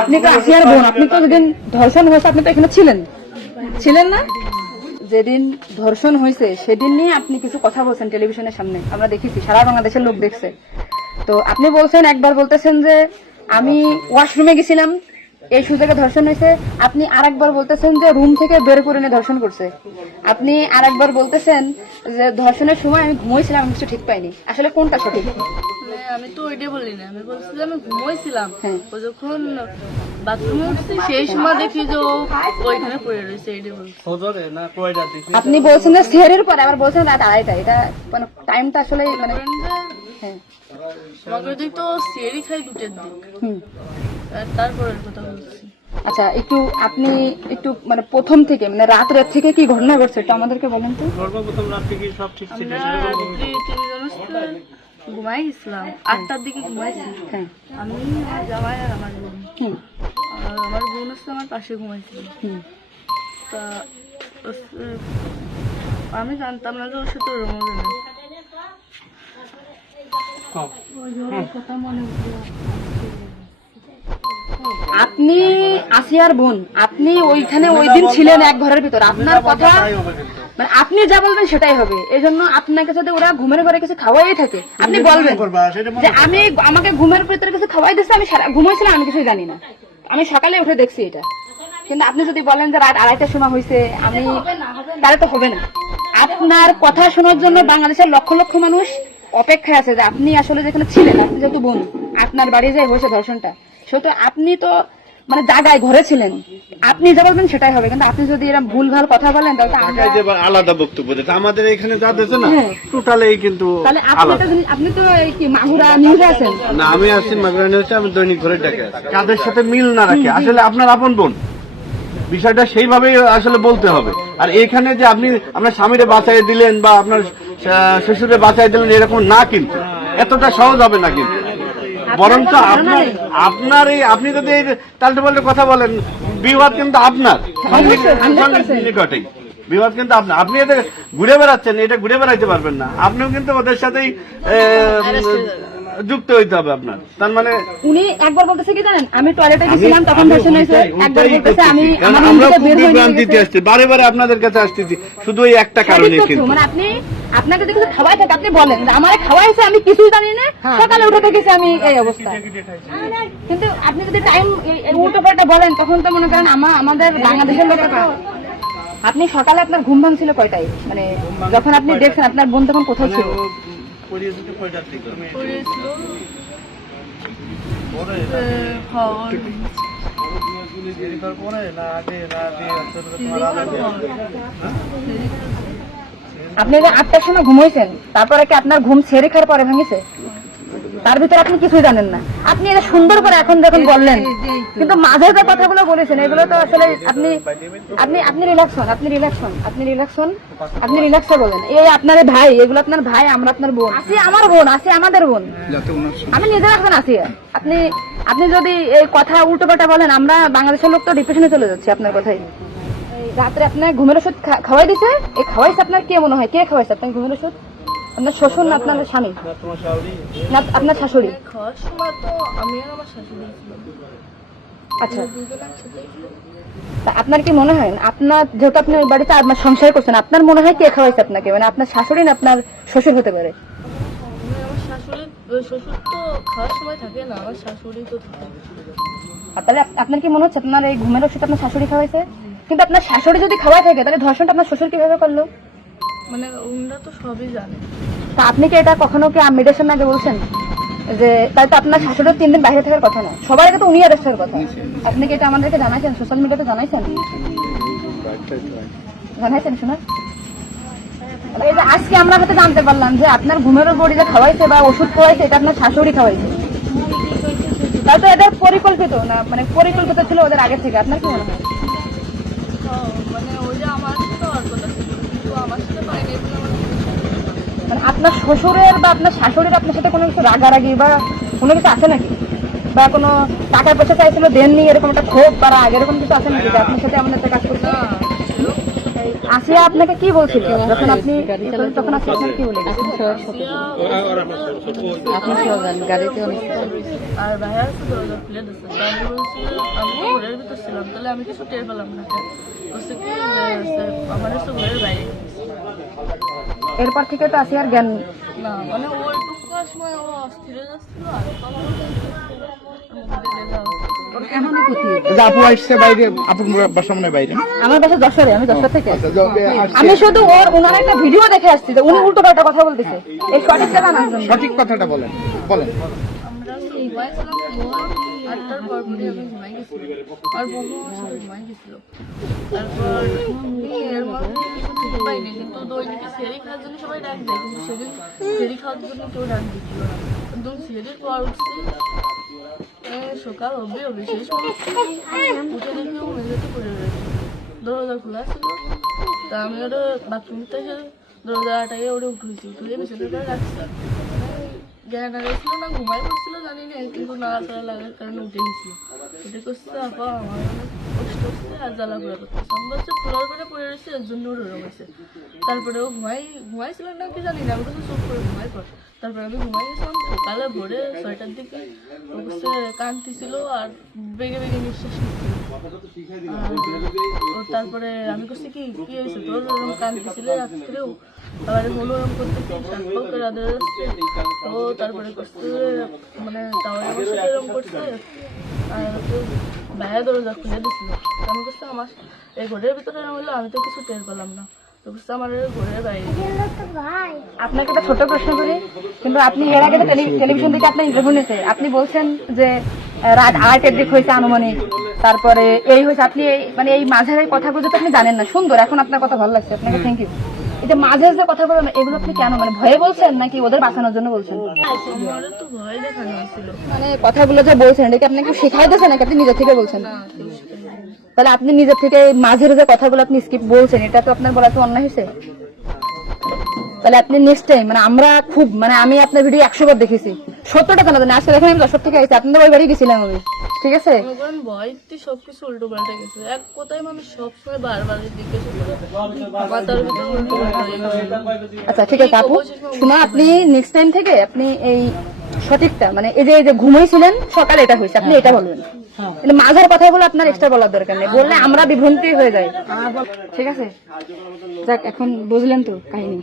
আপনি তো আসিয়ার বোন, আপনি তো যেদিন ধর্ষণ হয়েছে আপনি তো এখানে ছিলেন না? যেদিন ধর্ষণ হয়েছে সেদিন নিয়ে আপনি কিছু কথা বলছেন টেলিভিশনের সামনে, আমরা দেখেছি, সারা বাংলাদেশের লোক দেখছে। তো আপনি বলছেন, একবার বলতেছেন যে আমি ওয়াশরুমে গেছিলাম এই সুযোগে ধর্ষণ হয়েছে, আপনি আরেকবার বলতেছেন যে রুম থেকে বের করে নিয়ে ধর্ষণ করছে, আপনি আরেকবার বলতেছেন যে ধর্ষণের সময় আমি ঘুমোইছিলাম, আমি কিছু ঠিক পাইনি। আসলে কোনটা সঠিক? আমি তো ওইটাই বলি না, আমি বলছি আমি ঘুমোইছিলাম, ও যখন বাথরুমে উঠছি সেই সময় দেখি যে ও ওইখানে পড়ে রয়েছে, এইটাই বলছি। আপনি বলছেন যে সেহরের পরে, আবার বলছেন রাত 2:30, এটা মানে টাইমটা আসলে মানে হ্যাঁ আমাকে ওই দিক তো সিয়ারি খাই 2টার দিক, তারপরের কথা বলছি। আচ্ছা, আপনি একটু মানে প্রথম থেকে মানে রাত থেকে কি ঘটনা ঘটছে একটু আমাদেরকে বলেন তো। সর্বপ্রথম রাত থেকে সব ঠিক ছিল, ঘুমাই গেছিলাম 8টার দিকে ঘুমাইছি। হ্যাঁ, আমি আমার জামাই আর আমার বোন, আর আমার বোন হচ্ছে আমার পাশে ঘুমাইছিল। তা আমি জানতাম না যে ওর সাথে ওরম হবে না। আপনি আসিয়ার বোন, আপনি ওইখানে ওই দিন ছিলেন এক ঘরের ভিতর, আপনার কথা মানে আপনি যা বলবেন সেটাই হবে। এই জন্য আপনাকে যদি ওরা ঘুমের ঘরে কিছু খাওয়াই থাকে আপনি বলবেন যে আমাকে ঘুমের ভিতরে কিছু খাওয়াই দিচ্ছে, আমি ঘুমাইছিলাম, আমি কিছুই জানি না, আমি সকালে উঠে দেখছি এটা। কিন্তু আপনি যদি বলেন যে রাত 2:30টার সময় হয়েছে, আমি তাহলে তো হবে না। আপনার কথা শোনার জন্য বাংলাদেশের লক্ষ লক্ষ মানুষ অপেক্ষায় আছে যে আপনি আসলে যেখানে ছিলেন, আপনি যেহেতু বোন, আপনার বাড়ি যে হয়েছে ধর্ষণটা, সেহেতু আপনি তো মানে জায়গায় ঘরে ছিলেন, আপনি যা বলবেন সেটাই হবে। কিন্তু আপনি যদি এরকম ভুলভাল কথা বলেন তাহলে আলাদা বক্তব্য দিতে আমাদের এখানে যা দিয়েছে না টোটালি কিন্তু তাহলে আপনি তো এই কি মাগুরা নিউজে আছেন না, আমি আছি মাগুরা নিউজে, আমি দৈনিক ঘরে ডাকে আছি। কাদের সাথে মিল না রাখে আসলে আপনার আপন বোন, বিষয়টা সেইভাবেই আসলে বলতে হবে। আর এখানে যে আপনি আপনার স্বামীরে বাঁচাই দিলেন বা আপনার শ্বশুরে বাঁচাই দিলেন এরকম না, কিন্তু এতটা সহজ হবে না। কিন্তু বরঞ্চ আপনার এই আপনি যদি এই তাল্টে পাল্টে কথা বলেন, বিবাদ কিন্তু আপনার নিকটেই, বিবাদ কিন্তু আপনার। আপনি এদের ঘুরে বেড়াচ্ছেন, এটা ঘুরে বেড়াইতে পারবেন না, আপনিও কিন্তু ওদের সাথেই যুক্ত হইতে হবে আপনার। তার মানে উনি একবার বলতেছে কি জানেন, আমি টয়লেটে গেছিলাম তখন ধর্ষণ হয়েছে, একবার বলতেছে আমি আমার রুম আমরা থেকে বের হয়ে বিভ্রান্তিতে আসছি, বারে বারে আপনাদের কাছে আসতেছি শুধু এই একটা কারণে। কিন্তু মানে আপনাকে যদি কিছু খাওয়াই থাকে আপনি বলেন যে আমারে খাওয়াইছে, আমি কিছুই জানি না, সকালে উঠে দেখেছি আমি এই অবস্থা। কিন্তু আপনি যদি টাইম উল্টো পাল্টা বলেন তখন তো মনে করেন আমাদের বাংলাদেশের লোকেরা, আপনি সকালে আপনার ঘুম ভাঙছিল কয়টায়, মানে যখন আপনি দেখছেন আপনার বোন তখন কোথায় ছিল? আপনি যে 8টার সময় ঘুমাইছেন, তারপরে কি আপনার ঘুম ছেড়ে খাওয়ার পরে ভাঙিছে? তার ভিতরে আপনি কিছুই জানেন না। আপনি এটা সুন্দর করে এখন যখন বললেন, কিন্তু মাঝে যে কথাগুলো বলেছেন এগুলো তো আসলে আপনি রিল্যাক্স হন, আপনি রিল্যাক্সে বলেন। এই আপনার ভাই, এগুলো আপনার ভাই, আমরা আপনার বোন, আসি আমার বোন, আসি আমাদের বোন, আমি নিজে রাখবেন আসি। আপনি যদি এই কথা উল্টো পাল্টা বলেন, আমরা বাংলাদেশের লোক তো ডিপ্রেশনে চলে যাচ্ছে আপনার কথাই। রাত্রে আপনার ঘুমের ওষুধ খাওয়াই দিছে, এই খাওয়াইছে আপনার কে মনে হয়, কে খাওয়াইছে আপনার ঘুমের ওষুধ? আপনার শ্বশুর না আপনার স্বামী না আপনার শাশুড়ি? খাওয়ার সময় তো আমি আর আমার শাশুড়ি ছিলাম। আচ্ছা, তা আপনার কি মনে হয়, আপনার যেহেতু আপনি ওই বাড়িতে আপনার সংসার করছেন, আপনার মনে হয় কে খাওয়াইছে আপনাকে, মানে আপনার শাশুড়ি না আপনার শ্বশুর হতে পারে? আমার শ্বশুর তো খাওয়ার সময় থাকে না, আমার শাশুড়ি তো থাকে। তাহলে আপনার কি মনে হচ্ছে আপনার এই ঘুমের ওষুধ আপনার শাশুড়ি খাওয়াইছে? কিন্তু আপনার শাশুড়ি যদি খাওয়াই থাকে তাহলে ধর্ষণটা আপনার শ্বশুর কিভাবে করলো? মানে ওনারা তো সবই জানে। তা আপনি কি এটা কখনো কি মেডিটেশন আগে বলছেন যে তাই তো আপনার শাশুড়ির 3 দিন বাইরে থাকার কথা না, সবার আগে তো উনি অ্যারেস্ট হওয়ার কথা? আপনি কি এটা আমাদেরকে জানাইছেন, সোশ্যাল মিডিয়াতে জানাইছেন শোনা? এই যে আজকে আমরা হয়তো জানতে পারলাম যে আপনার ঘুমের বড়ি যে খাওয়াইছে বা ওষুধ খাওয়াইছে এটা আপনার শাশুড়ি খাওয়াইছে, তাই তো এদের পরিকল্পিত না, মানে পরিকল্পিত ছিল ওদের আগে থেকে। আপনার কি মনে হয়? মানে ওই যে আমার সাথে আর কথা ছিল, কিন্তু আমার সাথে পাইনি বলে আমার মানে আপনার শ্বশুরের বা আপনার শাশুড়ির আপনার সাথে কোনো কিছু রাগারাগি বা কোনো কিছু আছে নাকি, বা কোনো টাকা পয়সা চাইছিল দেননি, এরকম একটা ক্ষোভ বা রাগ এরকম কিছু আছে নাকি যে আপনার সাথে আমাদের কাজ করতে? আসিয়া আপনাকে কি বলছিল যখন আপনি তখন আসিয়া আপনাকে কি বলেছিল? গাড়িতে অনেক আর ভাইয়া আছে দরজা খুলে দিচ্ছে। তা আমি বলছি আমি তো ঘরের ভিতর ছিলাম, তাহলে আমি কিছু টের পেলাম না। বলছে কি আমার হচ্ছে ঘরের বাইরে গেছে। এরপর থেকে তো আসিয়ার জ্ঞান না মানে ওইটুকু সময় ও অস্থির হয়ে যাচ্ছিল আর আপু আসছে বাইরে, আপুর বাসা মনে হয় বাইরে। আমার বাসা যশোরে, আমি যশোর থেকে আমি শুধু ওনার একটা ভিডিও দেখে আসছি যে উনি উল্টো পাল্টা কথা বলতেছে, এই সঠিকটা জানার জন্য। সঠিক কথাটা বলেন বলেন। আমরা ঘুমাইছিলাম, 8টার পর পরে আমি ঘুমাই গেছিলাম আর বন্ধু আমার সাথে ঘুমাই গেছিল। তারপর এর মধ্যে কিছু ঠিক পাইনি, কিন্তু দৈনিকে সেরি খাওয়ার জন্য সবাই ডাক দেয়, কিন্তু সেদিন সেরি খাওয়ার জন্য কেউ ডাক দিচ্ছিল না। একদম সেরির পর উঠছি সকাল অব্দি সেই সময় উঠে দেখি ও মেঝেতে পড়ে রয়েছে, দরজা খোলা ছিল। তা আমি ওটা বাথরুম থেকে দরজাটাকে ওটা উঠেছি, উঠে বিছানাটা রাখছি। জ্ঞান হারিয়েছিল না ঘুমাই পড়ছিল জানি না, কিন্তু নাড়াচাড়া লাগার কারণে উঠে গেছিল। উঠে করছে আপা আমার অনেক কষ্ট হচ্ছে আর জ্বালা ঘোরা করতেছে। আমি বলছি ফ্লোর করে পড়ে রয়েছে এর জন্য ওর ওরম হয়েছে। তারপরে ও ঘুমাইছিল না কি জানি না, আমি বলছি চুপ করে ঘুমাই পর। তারপরে আমি ঘুমাই গেছিলাম, সকালে ভোরে 6টার দিকে ও বলছে কাঁদতেছিল আর বেগে বেগে নিঃশ্বাস নিচ্ছিল। ও তারপরে আমি করছি কি কি হয়েছে তোর, ওরকম কাঁদতেছিল রাত্রেও, আবার হলো ওরকম করতেছি সাক্ষর করে আদর আসছে। ও তারপরে করছে মানে তাও আমার সাথে এরকম করছে আর ভাইয়া দরজা খুলে দিছিল। আমি করছে আমার এই ঘরের ভিতরে এরকম হলো, আমি তো কিছু টের পেলাম না। তো করছে আমার ঘরের বাইরে। আপনাকে একটা ছোট প্রশ্ন করি, কিন্তু আপনি এর আগে তো টেলিভিশন থেকে আপনার ইন্টারভিউ নিয়েছে, আপনি বলছেন যে রাত 8টার দিক হয়েছে আনুমানিক, তারপরে এই হয়েছে, আপনি মানে এই মাঝের এই কথাগুলো তো আপনি জানেন না। সুন্দর, এখন আপনার কথা ভালো লাগছে, আপনাকে থ্যাংক ইউ। এই যে মাঝের যে কথাগুলো এগুলো আপনি কেন মানে ভয়ে বলছেন নাকি ওদের বাঁচানোর জন্য বলছেন? আমার তো ভয় দেখানো হয়েছিল মানে কথাগুলো যে বলছেন এটা কি আপনাকে শেখাই দিয়েছেন নাকি আপনি নিজে থেকে বলছেন? না, কেউ শিখায়নি। তাহলে আপনি নিজের থেকে মাঝের যে কথাগুলো আপনি স্কিপ বলছেন, এটা তো আপনার বলা তো অন্যায় হয়েছে। তাহলে আপনি নেক্সট টাইম মানে আমরা খুব মানে আমি আপনার ভিডিও 100 বার দেখেছি, 70টা জানা জানি আজকে দেখেন আমি 10 থেকে আইছি, আপনাদের ওই বাড়ি গেছিলাম আমি, ঠিক আছে? মনে করেন ভয়তে সবকিছু উল্টো পাল্টে গেছে। এক কথায় মানুষ সবসময় বারবার জিজ্ঞাসা করে মাথার ভিতরে উল্টো পাল্টা হয়ে গেছে। আচ্ছা ঠিক আছে আপু, শোনা আপনি নেক্সট টাইম থেকে আপনি এই সঠিকটা মানে এই যে ঘুমাইছিলেন সকালে এটা হয়েছে আপনি এটা বলবেন, কিন্তু মাঝের কথাগুলো আপনার এক্সট্রা বলার দরকার নেই, বললে আমরা বিভ্রান্তি হয়ে যাই, ঠিক আছে? যাক এখন বুঝলেন তো কাহিনী।